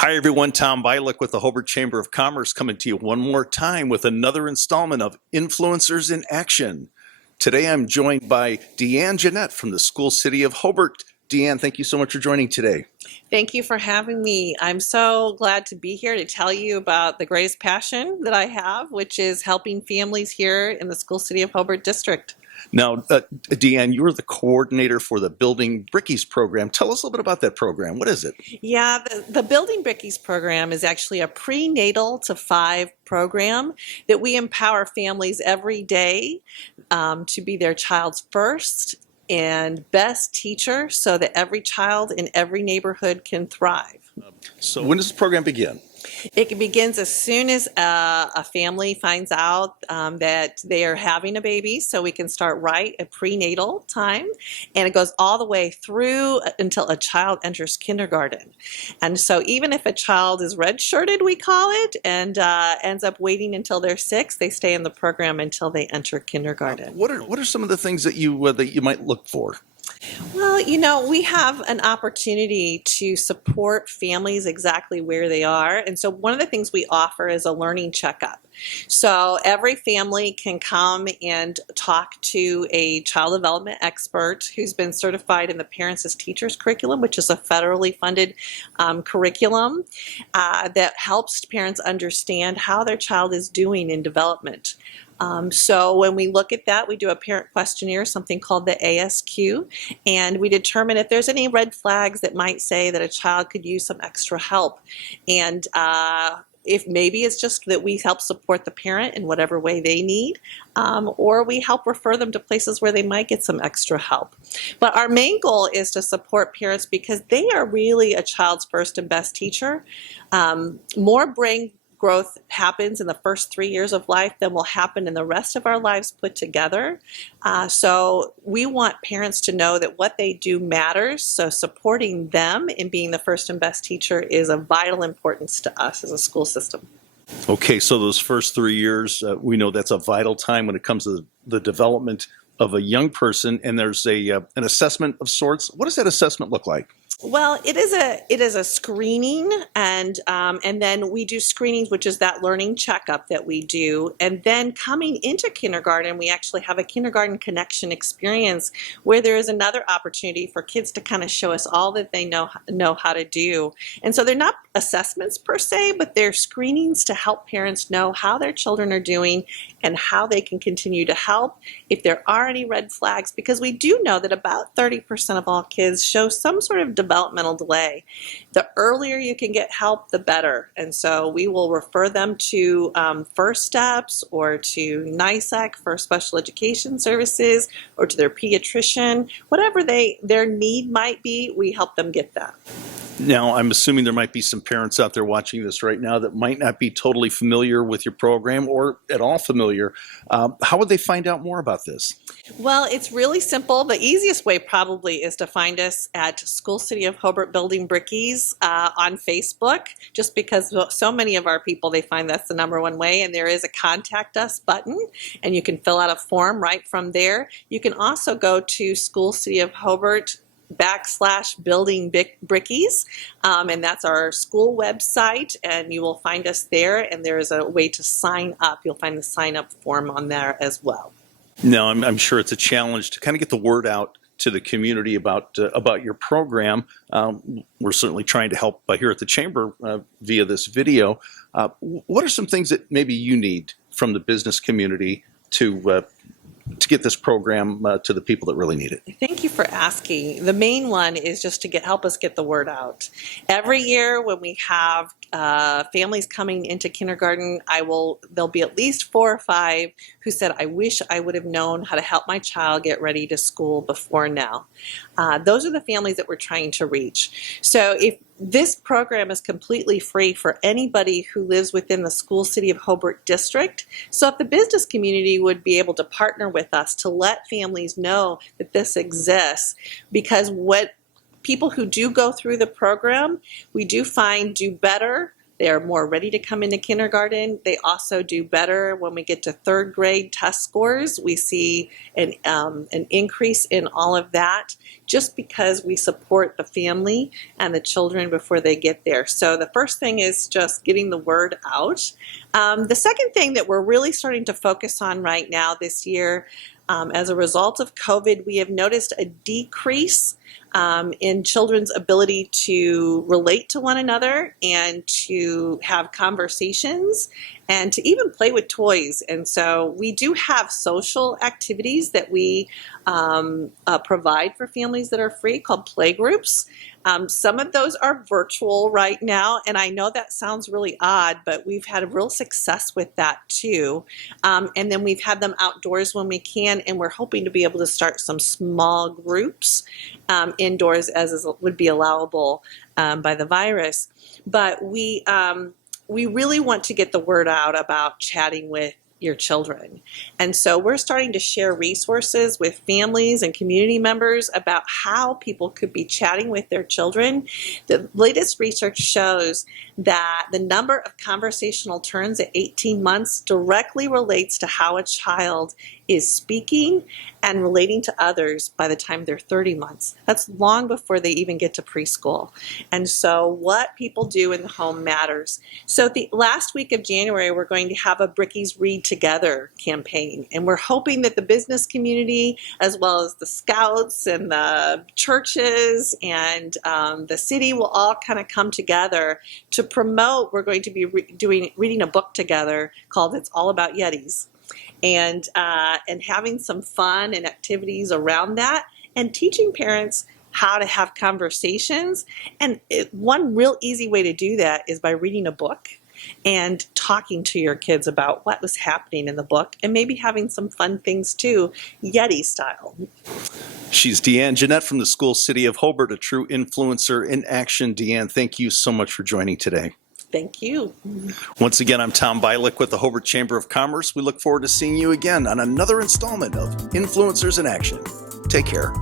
Hi, everyone. Tom Bialik with the Hobart Chamber of Commerce coming to you one more time with another installment of Influencers in Action. Today, I'm joined by Deann Jennette from the School City of Hobart. Deann, thank you so much for joining today. Thank you for having me. I'm so glad to be here to tell you about the greatest passion that I have, which is helping families here in the School City of Hobart District. Now, Deann, you're the coordinator for the Building Brickies program. Tell us a little bit about that program. What is it? Yeah, the Building Brickies program is actually a prenatal to 5 program that we empower families every day to be their child's first and best teacher so that every child in every neighborhood can thrive. So when does the program begin? It begins as soon as a family finds out that they are having a baby, so we can start right at prenatal time, and it goes all the way through until a child enters kindergarten. And so even if a child is redshirted, we call it, and ends up waiting until they're 6, they stay in the program until they enter kindergarten. What are some of the things that you might look for? Well, we have an opportunity to support families exactly where they are. And so one of the things we offer is a learning checkup. So every family can come and talk to a child development expert who's been certified in the Parents as Teachers curriculum, which is a federally funded curriculum that helps parents understand how their child is doing in development. So when we look at that, we do a parent questionnaire, something called the ASQ, and we determine if there's any red flags that might say that a child could use some extra help. And if maybe it's just that we help support the parent in whatever way they need, or we help refer them to places where they might get some extra help. But our main goal is to support parents because they are really a child's first and best teacher. More brain growth happens in the first 3 years of life than will happen in the rest of our lives put together. So we want parents to know that what they do matters. So supporting them in being the first and best teacher is of vital importance to us as a school system. Okay, so those first 3 years, we know that's a vital time when it comes to the development of a young person, and there's an assessment of sorts. What does that assessment look like? Well, it is a screening, and then we do screenings, which is that learning checkup that we do. And then coming into kindergarten, we actually have a kindergarten connection experience where there is another opportunity for kids to kind of show us all that they know how to do. And so they're not assessments per se, but they're screenings to help parents know how their children are doing and how they can continue to help if there are any red flags, because we do know that about 30% of all kids show some sort of developmental delay. The earlier you can get help, the better. And so we will refer them to First Steps or to NISEC for special education services or to their pediatrician. Whatever their need might be, we help them get that. Now, I'm assuming there might be some parents out there watching this right now that might not be totally familiar with your program or at all familiar. How would they find out more about this? Well, it's really simple. The easiest way probably is to find us at School City of Hobart Building Brickies on Facebook, just because so many of our people, they find that's the number one way. And there is a contact us button, and you can fill out a form right from there. You can also go to School City of Hobart /Building Brickies, and that's our school website, and you will find us there, and there is a way to sign up. You'll find the sign up form on there as well. Now, I'm sure it's a challenge to kind of get the word out to the community about your program. We're certainly trying to help here at the Chamber via this video. What are some things that maybe you need from the business community to get this program to the people that really need it? Thank you for asking. The main one is just to help us get the word out. Every year when we have families coming into kindergarten, there'll be at least 4 or 5 who said, I wish I would have known how to help my child get ready to school before now. Those are the families that we're trying to reach. So if this program is completely free for anybody who lives within the School City of Hobart district. So if the business community would be able to partner with us to let families know that this exists, because what people who do go through the program, we do find do better They are more ready to come into kindergarten. They also do better when we get to third grade test scores. We see an increase in all of that just because we support the family and the children before they get there. So the first thing is just getting the word out. The second thing that we're really starting to focus on right now this year, as a result of COVID, we have noticed a decrease in children's ability to relate to one another and to have conversations and to even play with toys. And so we do have social activities that we provide for families that are free called play groups. Some of those are virtual right now, and I know that sounds really odd, but we've had a real success with that too. And then we've had them outdoors when we can, and we're hoping to be able to start some small groups indoors as would be allowable by the virus. But we really want to get the word out about chatting with your children. And so we're starting to share resources with families and community members about how people could be chatting with their children. The latest research shows that the number of conversational turns at 18 months directly relates to how a child is speaking and relating to others by the time they're 30 months. That's long before they even get to preschool. And so what people do in the home matters. So the last week of January, we're going to have a Brickies Read Together campaign. And we're hoping that the business community, as well as the scouts and the churches and the city will all kind of come together to promote. We're going to be reading a book together called It's All About Yetis. And having some fun and activities around that and teaching parents how to have conversations. And one real easy way to do that is by reading a book and talking to your kids about what was happening in the book and maybe having some fun things too, Yeti style. She's Deann Jennette from the School City of Hobart, a true influencer in action. Deann, thank you so much for joining today. Thank you. Once again, I'm Tom Bialik with the Hobart Chamber of Commerce. We look forward to seeing you again on another installment of Influencers in Action. Take care.